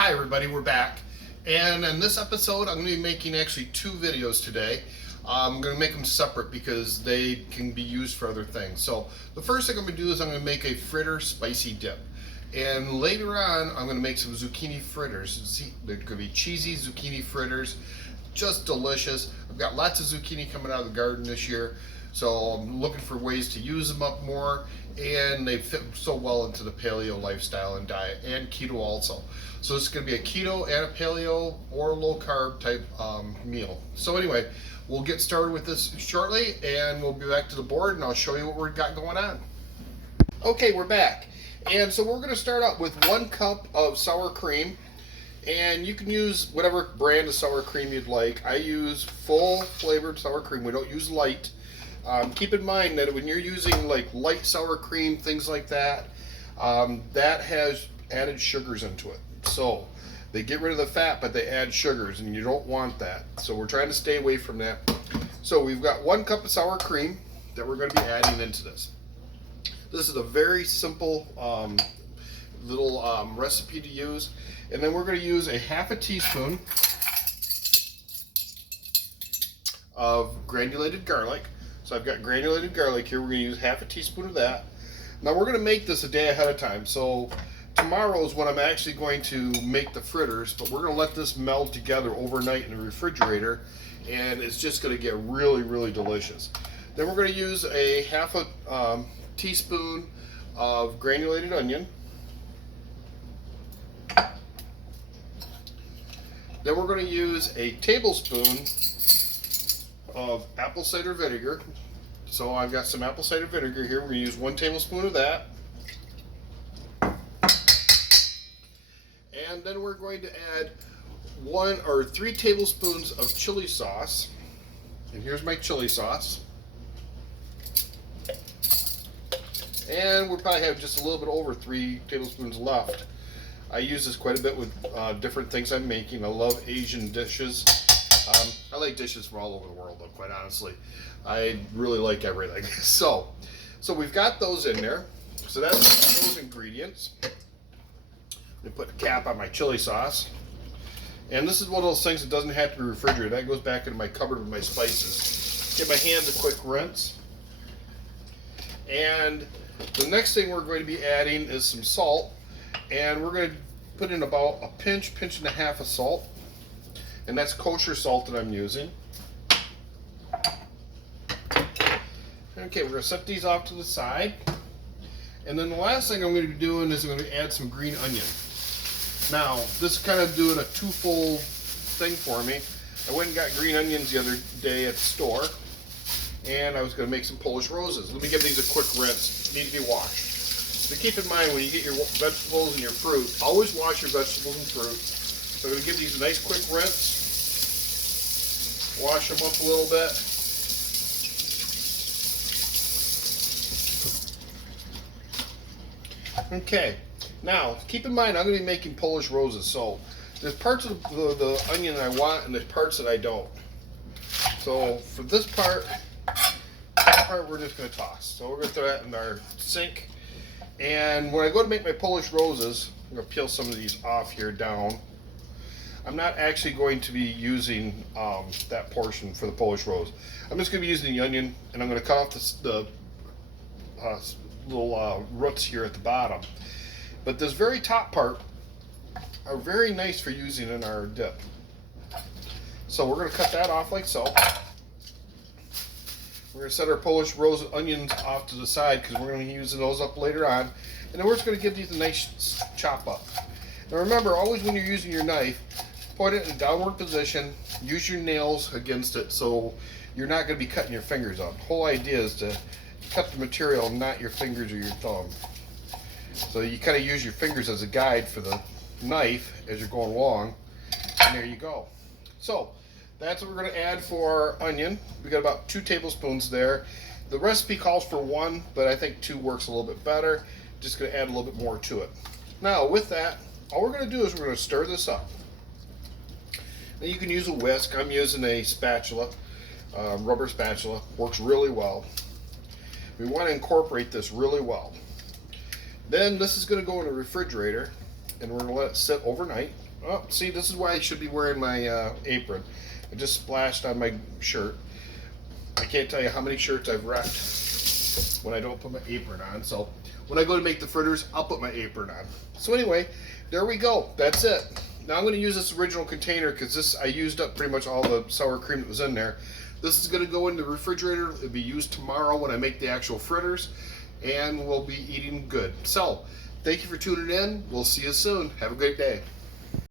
Hi everybody, we're back. And in this episode, I'm going to be making actually two videos today. I'm going to make them separate because they can be used for other things. So the first thing I'm going to do is I'm going to make a fritter spicy dip. And later on, I'm going to make some zucchini fritters. They're going to be cheesy zucchini fritters, just delicious. I've got lots of zucchini coming out of the garden this year, so I'm looking for ways to use them up more, and they fit so well into the paleo lifestyle and diet, and keto also. So this is going to be a keto and a paleo or low carb type meal. So anyway, we'll get started with this shortly, and we'll be back to the board, and I'll show you what we've got going on. Okay, we're back. And so we're going to start out with 1 cup of sour cream. And you can use whatever brand of sour cream you'd like. I use full flavored sour cream. We don't use light. Keep in mind that when you're using like light sour cream, things like that, that has added sugars into it. So they get rid of the fat, but they add sugars, and you don't want that. So we're trying to stay away from that. So we've got 1 cup of sour cream that we're going to be adding into this. This is a very simple little recipe to use. And then we're going to use a half a teaspoon of granulated garlic. So I've got granulated garlic here. We're going to use half a teaspoon of that. Now we're going to make this a day ahead of time. So tomorrow is when I'm actually going to make the fritters, but we're going to let this meld together overnight in the refrigerator, and it's just going to get really, really delicious. Then we're going to use a half a teaspoon of granulated onion. Then we're going to use a tablespoon of apple cider vinegar. So I've got some apple cider vinegar here. We're going to use 1 tablespoon of that. And then we're going to add 1 or 3 tablespoons of chili sauce. And here's my chili sauce. And we'll probably have just a little bit over 3 tablespoons left. I use this quite a bit with different things I'm making. I love Asian dishes. I like dishes from all over the world, though, quite honestly. I really like everything. So we've got those in there. So that's those ingredients. Let me put a cap on my chili sauce. And this is one of those things that doesn't have to be refrigerated. That goes back into my cupboard with my spices. Give my hands a quick rinse. And the next thing we're going to be adding is some salt. And we're going to put in about a pinch and a half of salt. And that's kosher salt that I'm using. Okay, we're going to set these off to the side. And then the last thing I'm going to be doing is I'm going to add some green onion. Now, this is kind of doing a twofold thing for me. I went and got green onions the other day at the store. And I was going to make some Polish roses. Let me give these a quick rinse. They need to be washed. So keep in mind when you get your vegetables and your fruit, always wash your vegetables and fruit. So I'm going to give these a nice quick rinse. Wash them up a little bit. Okay, now keep in mind I'm going to be making Polish roses. So there's parts of the onion I want and there's parts that I don't. So for this part we're just going to toss. So we're going to throw that in our sink. And when I go to make my Polish roses, I'm going to peel some of these off here down. I'm not actually going to be using that portion for the Polish rose. I'm just going to be using the onion, and I'm going to cut off the little roots here at the bottom. But this very top part are very nice for using in our dip. So we're going to cut that off like so. We're going to set our Polish rose onions off to the side because we're going to be using those up later on. And then we're just going to give these a nice chop up. Now remember, always when you're using your knife, put it in a downward position, use your nails against it so you're not going to be cutting your fingers up. The whole idea is to cut the material, not your fingers or your thumb. So you kind of use your fingers as a guide for the knife as you're going along. And there you go. So that's what we're going to add for our onion. We got about 2 tablespoons there. The recipe calls for 1, but I think 2 works a little bit better. Just going to add a little bit more to it. Now with that, all we're going to do is we're going to stir this up. Now you can use a whisk. I'm using a spatula, rubber spatula. Works really well. We want to incorporate this really well. Then this is going to go in the refrigerator, and we're going to let it sit overnight. Oh, see, this is why I should be wearing my apron. I just splashed on my shirt. I can't tell you how many shirts I've wrecked when I don't put my apron on. So when I go to make the fritters, I'll put my apron on. So anyway, there we go. That's it. Now I'm going to use this original container because I used up pretty much all the sour cream that was in there. This is going to go in the refrigerator. It'll be used tomorrow when I make the actual fritters, and we'll be eating good. So thank you for tuning in. We'll see you soon. Have a great day.